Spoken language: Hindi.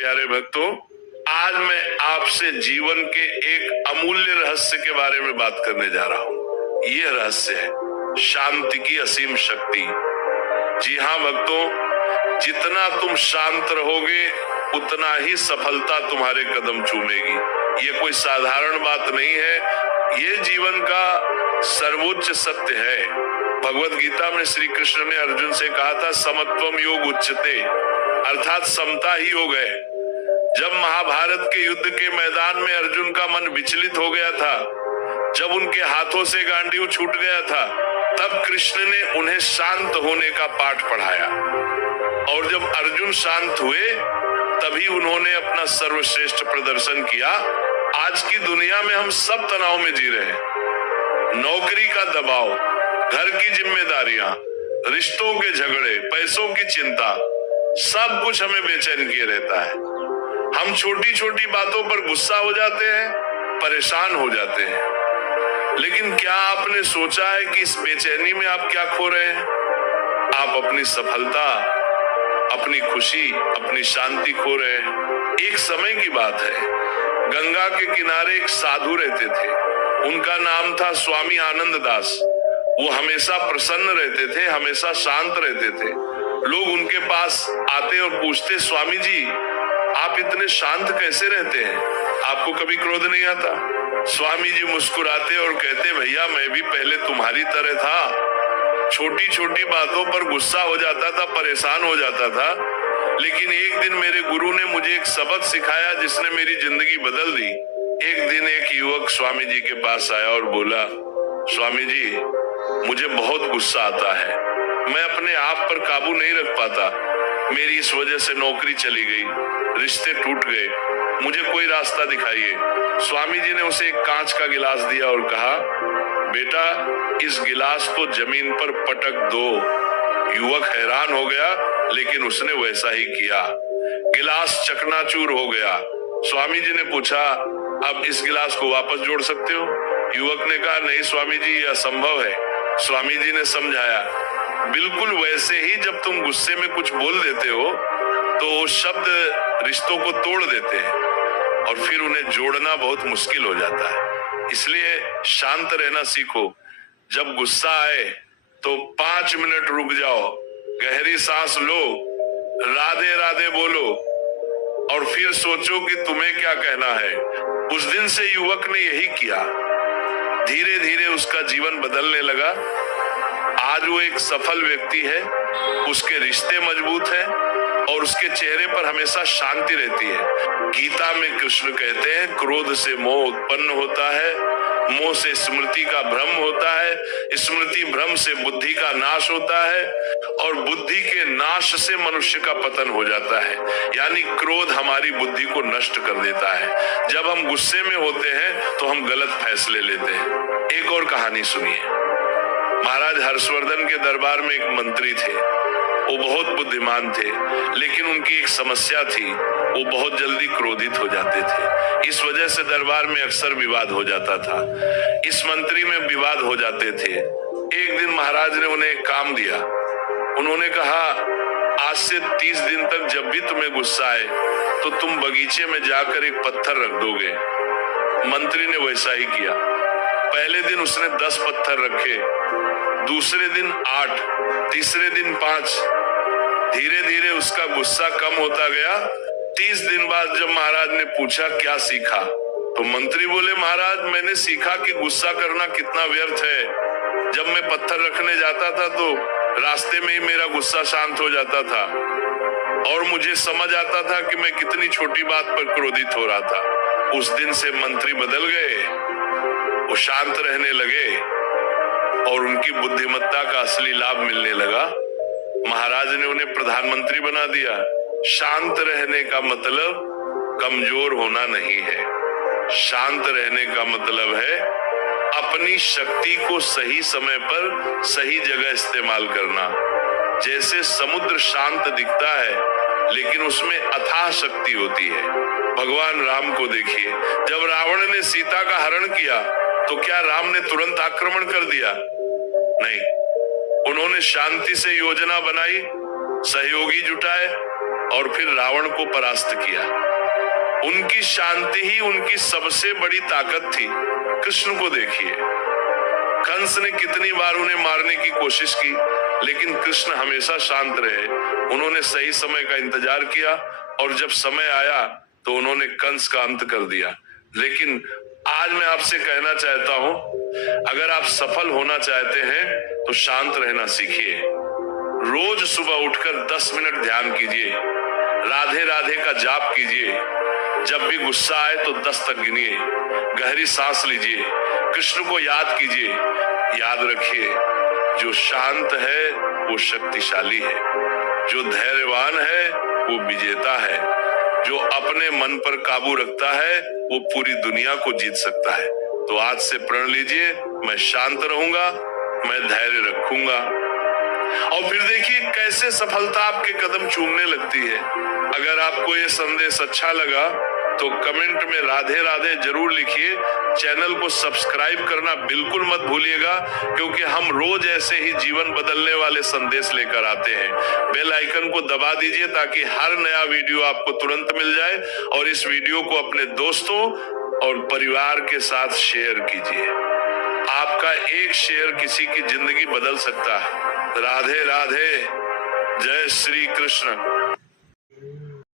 प्यारे भक्तों, आज मैं आपसे जीवन के एक अमूल्य रहस्य के बारे में बात करने जा रहा हूँ। यह रहस्य है शांति की असीम शक्ति। जी हाँ भक्तों, जितना तुम शांत रहोगे उतना ही सफलता तुम्हारे कदम चूमेगी। ये कोई साधारण बात नहीं है, ये जीवन का सर्वोच्च सत्य है। भगवत गीता में श्री कृष्ण ने अर्जुन से कहा था, समत्वम योग उच्यते, अर्थात समता ही योग है। जब महाभारत के युद्ध के मैदान में अर्जुन का मन विचलित हो गया था, जब उनके हाथों से गांडीव छूट गया था, तब कृष्ण ने उन्हें शांत होने का पाठ पढ़ाया। और जब अर्जुन शांत हुए तभी उन्होंने अपना सर्वश्रेष्ठ प्रदर्शन किया। आज की दुनिया में हम सब तनाव में जी रहे हैं। नौकरी का दबाव, घर की जिम्मेदारियां, रिश्तों के झगड़े, पैसों की चिंता, सब कुछ हमें बेचैन किए रहता है। हम छोटी छोटी बातों पर गुस्सा हो जाते हैं, परेशान हो जाते हैं। लेकिन क्या आपने सोचा है कि इस बेचैनी में आप क्या खो रहे हैं? आप अपनी सफलता, अपनी खुशी, अपनी शांति खो रहे हैं। एक समय की बात है, गंगा के किनारे एक साधु रहते थे। उनका नाम था स्वामी आनंद दास। वो हमेशा प्रसन्न रहते थे, हमेशा शांत रहते थे। लोग उनके पास आते और पूछते, स्वामी जी आप इतने शांत कैसे रहते हैं? आपको कभी क्रोध नहीं आता? स्वामी जी मुस्कुराते और कहते, भैया मैं भी पहले तुम्हारी तरह था। छोटी छोटी बातों पर गुस्सा हो जाता था, परेशान हो जाता था। लेकिन एक दिन मेरे गुरु ने मुझे एक सबक सिखाया जिसने मेरी जिंदगी बदल दी। एक दिन एक युवक स्वामी जी के पास आया और बोला, स्वामी जी मुझे बहुत गुस्सा आता है, मैं अपने आप पर काबू नहीं रख पाता। मेरी इस वजह से नौकरी चली गई, रिश्ते टूट गए, मुझे कोई रास्ता दिखाइए। स्वामी जी ने उसे एक कांच का गिलास दिया और कहा, बेटा इस गिलास को जमीन पर पटक दो। युवक हैरान हो गया, लेकिन उसने वैसा ही किया। गिलास चकनाचूर हो गया। स्वामी जी ने पूछा, अब इस गिलास को वापस जोड़ सकते हो? युवक ने कहा, नहीं स्वामी जी यह असंभव है। स्वामी जी ने समझाया, बिल्कुल वैसे ही जब तुम गुस्से में कुछ बोल देते हो तो शब्द रिश्तों को तोड़ देते हैं और फिर उन्हें जोड़ना बहुत मुश्किल हो जाता है। इसलिए शांत रहना सीखो। जब गुस्सा आए तो 5 मिनट रुक जाओ, गहरी सांस लो, राधे राधे बोलो और फिर सोचो कि तुम्हें क्या कहना है। उस दिन से युवक ने यही किया। धीरे धीरे उसका जीवन बदलने लगा। आज वो एक सफल व्यक्ति है, उसके रिश्ते मजबूत हैं और उसके चेहरे पर हमेशा शांति रहती है। गीता में कृष्ण कहते हैं, क्रोध से मोह उत्पन्न होता है, मोह से स्मृति का भ्रम होता है, स्मृति भ्रम से बुद्धि का नाश होता है और बुद्धि के नाश से मनुष्य का पतन हो जाता है। यानी क्रोध हमारी बुद्धि को नष्ट कर देता है। जब हम गुस्से में होते हैं तो हम गलत फैसले लेते हैं। एक और कहानी सुनिए। महाराज हर्षवर्धन के दरबार में एक मंत्री थे। वो बहुत बुद्धिमान थे, लेकिन उनकी एक समस्या थी, वो बहुत जल्दी क्रोधित हो जाते थे। इस वजह से दरबार में अक्सर विवाद हो जाता था। इस मंत्री में विवाद हो जाते थे। एक दिन महाराज ने उन्हें एक काम दिया। उन्होंने कहा, आज से 30 दिन तक जब भी तुम्हें गुस्सा आए तो तुम बगीचे में जाकर एक पत्थर रख दोगे। मंत्री ने वैसा ही किया। पहले दिन उसने 10 पत्थर रखे, दूसरे दिन 8, तीसरे दिन 5। धीरे धीरे उसका गुस्सा कम होता गया। 30 दिन बाद जब महाराज ने पूछा क्या सीखा, तो मंत्री बोले, महाराज मैंने सीखा कि गुस्सा करना कितना व्यर्थ है। जब मैं पत्थर रखने जाता था तो रास्ते में ही मेरा गुस्सा शांत हो जाता था और मुझे समझ आता था कि मैं कितनी छोटी बात पर क्रोधित हो रहा था। उस दिन से मंत्री बदल गए, वो शांत रहने लगे और उनकी बुद्धिमत्ता का असली लाभ मिलने लगा। महाराज ने उन्हें प्रधानमंत्री बना दिया। शांत रहने का मतलब कमजोर होना नहीं है। शांत रहने का मतलब है अपनी शक्ति को सही समय पर सही जगह इस्तेमाल करना। जैसे समुद्र शांत दिखता है लेकिन उसमें अथाह शक्ति होती है। भगवान राम को देखिए, जब रावण ने सीता का हरण किया तो क्या राम ने तुरंत आक्रमण कर दिया? नहीं, उन्होंने शांति से योजना बनाई, सहयोगी जुटाए और फिर रावण को परास्त किया। उनकी शांति ही उनकी सबसे बड़ी ताकत थी। कृष्ण को देखिए, कंस ने कितनी बार उन्हें मारने की कोशिश की, लेकिन कृष्ण हमेशा शांत रहे। उन्होंने सही समय का इंतजार किया और जब समय आया तो उन्होंने कंस का अंत कर दिया। लेकिन आज मैं आपसे कहना चाहता हूं, अगर आप सफल होना चाहते हैं तो शांत रहना सीखिए। रोज सुबह उठकर 10 मिनट ध्यान कीजिए, राधे राधे का जाप कीजिए। जब भी गुस्सा आए तो 10 तक गिनिए, गहरी सांस लीजिए, कृष्ण को याद कीजिए। याद रखिए, जो शांत है वो शक्तिशाली है, जो धैर्यवान है वो विजेता है, जो अपने मन पर काबू रखता है वो पूरी दुनिया को जीत सकता है। तो आज से प्रण लीजिए, मैं शांत रहूंगा, मैं धैर्य रखूंगा। और फिर देखिए कैसे सफलता आपके कदम चूमने लगती है। अगर आपको ये संदेश अच्छा लगा तो कमेंट में राधे राधे जरूर लिखिए। चैनल को सब्सक्राइब करना बिल्कुल मत भूलिएगा, क्योंकि हम रोज ऐसे ही जीवन बदलने वाले संदेश लेकर आते हैं। बेल आइकन को दबा दीजिए ताकि हर नया वीडियो आपको तुरंत मिल जाए, और इस वीडियो को अपने दोस्तों और परिवार के साथ शेयर कीजिए। आपका एक शेयर किसी की जिंदगी बदल सकता है। राधे राधे, जय श्री कृष्ण।